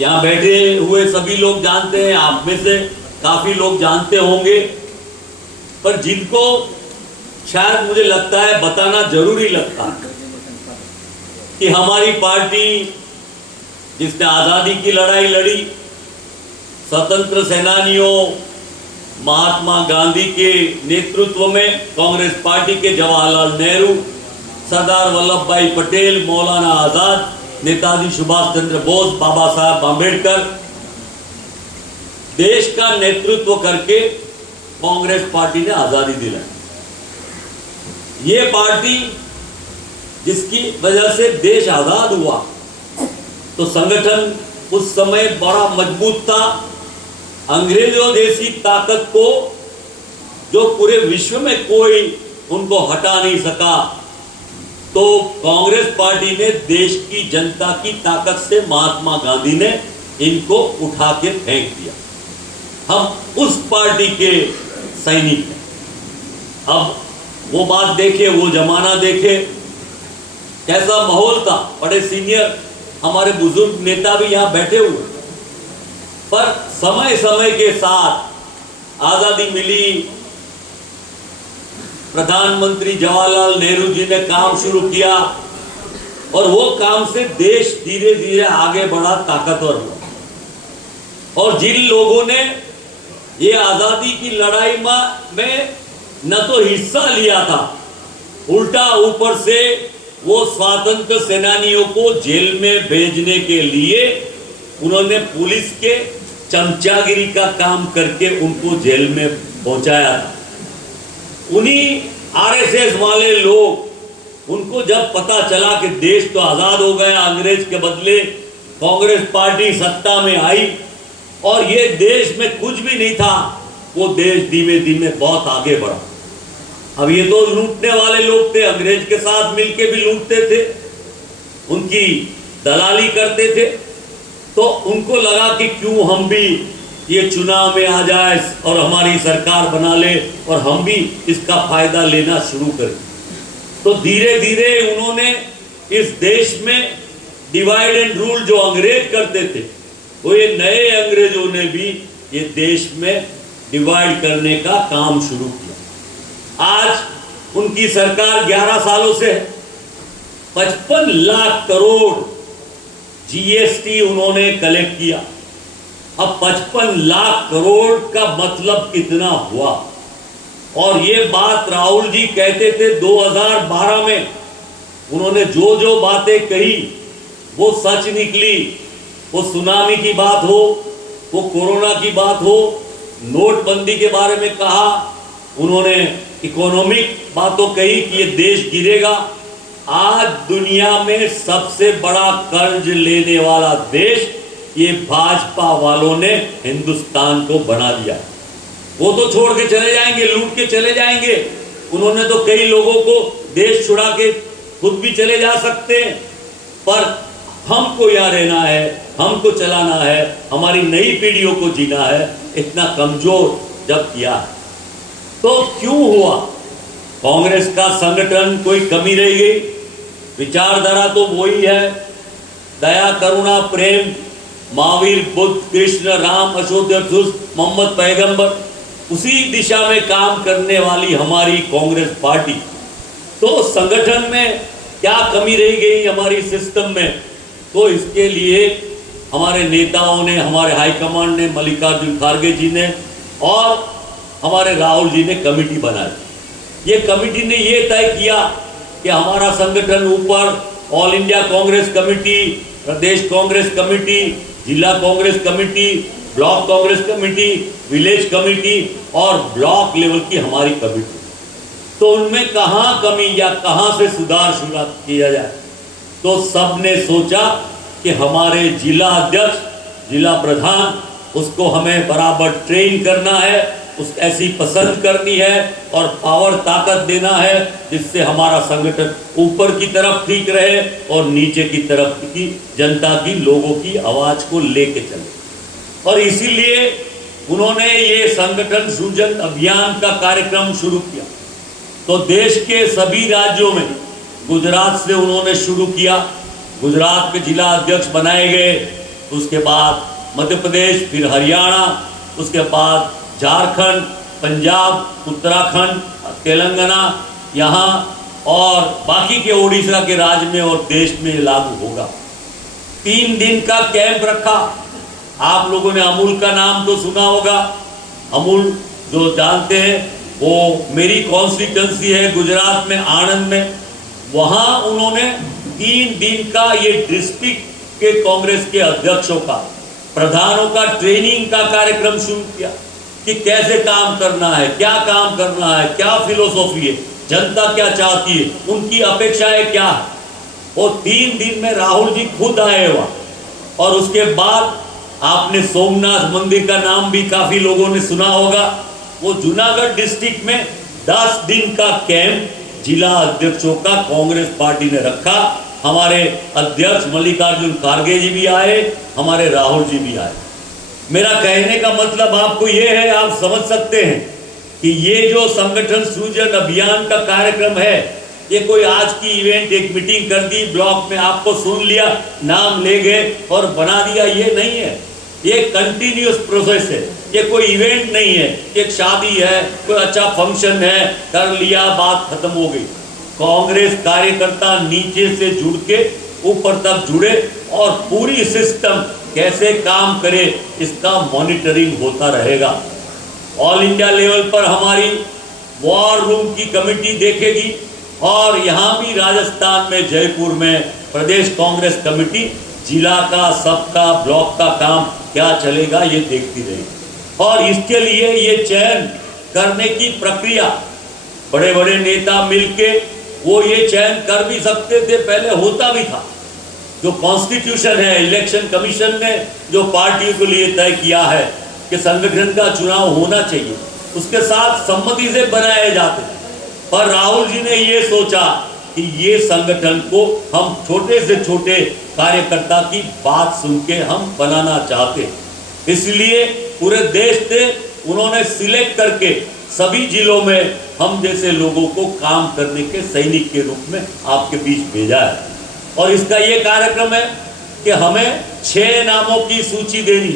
यहाँ बैठे हुए सभी लोग जानते हैं, आप में से काफी लोग जानते होंगे, पर जिनको शायद मुझे लगता है बताना जरूरी लगता है कि हमारी पार्टी जिसने आजादी की लड़ाई लड़ी, स्वतंत्र सेनानियों महात्मा गांधी के नेतृत्व में कांग्रेस पार्टी के जवाहरलाल नेहरू, सरदार वल्लभ भाई पटेल, मौलाना आजाद, नेताजी सुभाष चंद्र बोस, बाबा साहब आंबेडकर, देश का नेतृत्व करके कांग्रेस पार्टी ने आजादी दिलाई। ये पार्टी जिसकी वजह से देश आजाद हुआ, तो संगठन उस समय बड़ा मजबूत था। अंग्रेजों जैसी ताकत को जो पूरे विश्व में कोई उनको हटा नहीं सका, तो कांग्रेस पार्टी ने देश की जनता की ताकत से महात्मा गांधी ने इनको उठा के फेंक दिया। हम उस पार्टी के सैनिक हैं। अब वो बात देखे, वो जमाना देखे, कैसा माहौल था। बड़े सीनियर हमारे बुजुर्ग नेता भी यहाँ बैठे हुए, पर समय समय के साथ आजादी मिली, प्रधानमंत्री जवाहरलाल नेहरू जी ने काम शुरू किया और वो काम से देश धीरे धीरे आगे बढ़ा, ताकतवर हुआ। और जिन लोगों ने ये आजादी की लड़ाई में न तो हिस्सा लिया था, उल्टा ऊपर से वो स्वातंत्र सेनानियों को जेल में भेजने के लिए उन्होंने पुलिस के चमचागिरी का काम करके उनको जेल में पहुंचाया था। उन्हीं आरएसएस वाले लोग, उनको जब पता चला कि देश तो आजाद हो गया, अंग्रेज के बदले कांग्रेस पार्टी सत्ता में आई और ये देश में कुछ भी नहीं था, वो देश धीमे धीमे बहुत आगे बढ़ा। अब ये तो लूटने वाले लोग थे, अंग्रेज के साथ मिलके भी लूटते थे, उनकी दलाली करते थे, तो उनको लगा कि क्यों हम भी ये चुनाव में आ जाए और हमारी सरकार बना ले और हम भी इसका फायदा लेना शुरू करें। तो धीरे धीरे उन्होंने इस देश में डिवाइड एंड रूल जो अंग्रेज करते थे, वो ये नए अंग्रेजों ने भी ये देश में डिवाइड करने का काम शुरू किया। आज उनकी सरकार 11 सालों से 55 लाख करोड़ जीएसटी उन्होंने कलेक्ट किया। अब 55 लाख करोड़ का मतलब कितना हुआ? और ये बात राहुल जी कहते थे 2012 में, उन्होंने जो जो बातें कही वो सच निकली। वो सुनामी की बात हो, वो कोरोना की बात हो, नोटबंदी के बारे में कहा, उन्होंने इकोनॉमिक बातों कही कि ये देश गिरेगा। आज दुनिया में सबसे बड़ा कर्ज लेने वाला देश ये भाजपा वालों ने हिंदुस्तान को बना दिया। वो तो छोड़ के चले जाएंगे, लूट के चले जाएंगे। उन्होंने तो कई लोगों को देश छुड़ा के खुद भी चले जा सकते हैं, पर हमको यहाँ रहना है, हमको चलाना है, हमारी नई पीढ़ियों को जीना है। इतना कमजोर जब किया तो क्यों हुआ? कांग्रेस का संगठन कोई कमी रह गई? विचारधारा तो वही है, दया करुणा प्रेम, महावीर बुद्ध कृष्ण राम अशोक मोहम्मद पैगंबर, उसी दिशा में काम करने वाली हमारी कांग्रेस पार्टी। तो संगठन में क्या कमी रह गई हमारी सिस्टम में? तो इसके लिए हमारे नेताओं ने, हमारे हाईकमांड ने, मल्लिकार्जुन खड़गे जी ने और हमारे राहुल जी ने कमेटी बनाई। ये कमेटी ने ये तय किया कि हमारा संगठन ऊपर ऑल इंडिया कांग्रेस कमेटी, प्रदेश कांग्रेस कमेटी, जिला Congress committee, block Congress committee, village committee और ब्लॉक लेवल की हमारी कमेटी। तो उनमें कहाँ कमी या कहाँ से सुधार शुरू किया जाए? तो सबने सोचा कि हमारे जिला अध्यक्ष, जिला प्रधान, उसको हमें बराबर ट्रेन करना है, उस ऐसी पसंद करनी है और पावर ताकत देना है जिससे हमारा संगठन ऊपर की तरफ ठीक रहे और नीचे की तरफ की जनता की, लोगों की आवाज को लेके चले। और इसीलिए उन्होंने ये संगठन सृजन अभियान का कार्यक्रम शुरू किया। तो देश के सभी राज्यों में, गुजरात से उन्होंने शुरू किया, गुजरात में जिला अध्यक्ष बनाए गए, उसके बाद मध्य प्रदेश, फिर हरियाणा, उसके बाद झारखंड, पंजाब, उत्तराखंड, तेलंगाना यहाँ और बाकी के उड़ीसा के राज्य में और देश में लागू होगा। 3 दिन का कैंप रखा। आप लोगों ने अमूल का नाम तो सुना होगा। अमूल जो जानते हैं वो मेरी कॉन्स्टिट्यूंसी है गुजरात में, आणंद में। वहाँ उन्होंने 3 दिन का ये डिस्ट्रिक्ट के कांग्रेस के अध्यक्षों का, प्रधानों का ट्रेनिंग का कार्यक्रम शुरू किया कि कैसे काम करना है, क्या काम करना है, क्या फिलोसॉफी है, जनता क्या चाहती है, उनकी अपेक्षाएं क्या है। और 3 दिन में राहुल जी खुद आए वहाँ। और उसके बाद आपने सोमनाथ मंदिर का नाम भी काफी लोगों ने सुना होगा। वो जूनागढ़ डिस्ट्रिक्ट में 10 दिन का कैंप जिला अध्यक्षों का कांग्रेस पार्टी ने रखा। हमारे अध्यक्ष मल्लिकार्जुन खड़गे जी भी आए, हमारे राहुल जी भी आए। मेरा कहने का मतलब आपको ये है, आप समझ सकते हैं कि ये जो संगठन सृजन अभियान का कार्यक्रम है, ये कोई आज की इवेंट, एक मीटिंग कर दी ब्लॉक में, आपको सुन लिया, नाम ले गए और बना दिया, ये नहीं है। ये कंटिन्यूअस प्रोसेस है, ये कोई इवेंट नहीं है। एक शादी है, कोई अच्छा फंक्शन है, कर लिया, बात खत्म हो गई। कांग्रेस कार्यकर्ता नीचे से जुड़ के ऊपर तक जुड़े और पूरी सिस्टम कैसे काम करे इसका मॉनिटरिंग होता रहेगा। ऑल इंडिया लेवल पर हमारी वॉर रूम की कमेटी देखेगी और यहाँ भी राजस्थान में, जयपुर में प्रदेश कांग्रेस कमेटी जिला का, सबका, ब्लॉक का काम क्या चलेगा ये देखती रहेगी। और इसके लिए ये चयन करने की प्रक्रिया, बड़े बड़े नेता मिलके वो ये चयन कर भी सकते थे, पहले होता भी था। जो कॉन्स्टिट्यूशन है, इलेक्शन कमीशन ने जो पार्टियों के लिए तय किया है कि संगठन का चुनाव होना चाहिए, उसके साथ सम्मति से बनाए जाते हैं। पर राहुल जी ने ये सोचा कि ये संगठन को हम छोटे से छोटे कार्यकर्ता की बात सुन के हम बनाना चाहते हैं। इसलिए पूरे देश से उन्होंने सिलेक्ट करके सभी जिलों में हम जैसे लोगों को काम करने के सैनिक के रूप में आपके बीच भेजा है। और इसका ये कार्यक्रम है कि हमें 6 नामों की सूची देनी।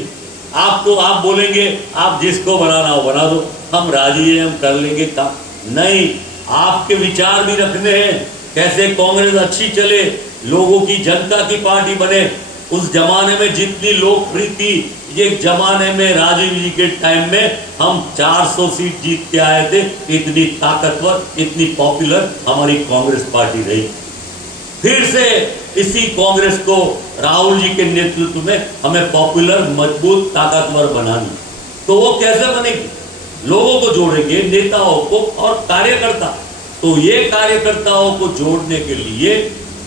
आपको, आप बोलेंगे आप जिसको बनाना हो बना दो, हम राजी हैं, हम कर लेंगे काम। नहीं, आपके विचार भी रखने हैं, कैसे कांग्रेस अच्छी चले, लोगों की, जनता की पार्टी बने। उस जमाने में जितनी लोकप्रिय थी, ये जमाने में राजीव जी के टाइम में हम 400 सीट जीत के आए थे। इतनी ताकतवर, इतनी पॉपुलर हमारी कांग्रेस पार्टी रही। फिर से इसी कांग्रेस को राहुल जी के नेतृत्व में हमें पॉपुलर, मजबूत, ताकतवर बनानी। तो वो कैसे बनेगी? लोगों को जोड़ेंगे, नेताओं को और कार्यकर्ता। तो ये कार्यकर्ताओं को जोड़ने के लिए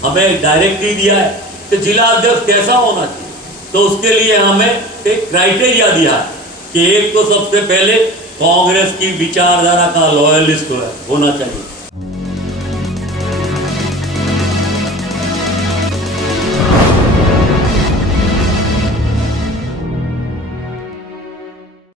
हमें डायरेक्टरी दिया है कि जिला अध्यक्ष कैसा होना चाहिए। तो उसके लिए हमें एक क्राइटेरिया दिया है कि एक तो सबसे पहले कांग्रेस की विचारधारा का लॉयलिस्ट होना चाहिए।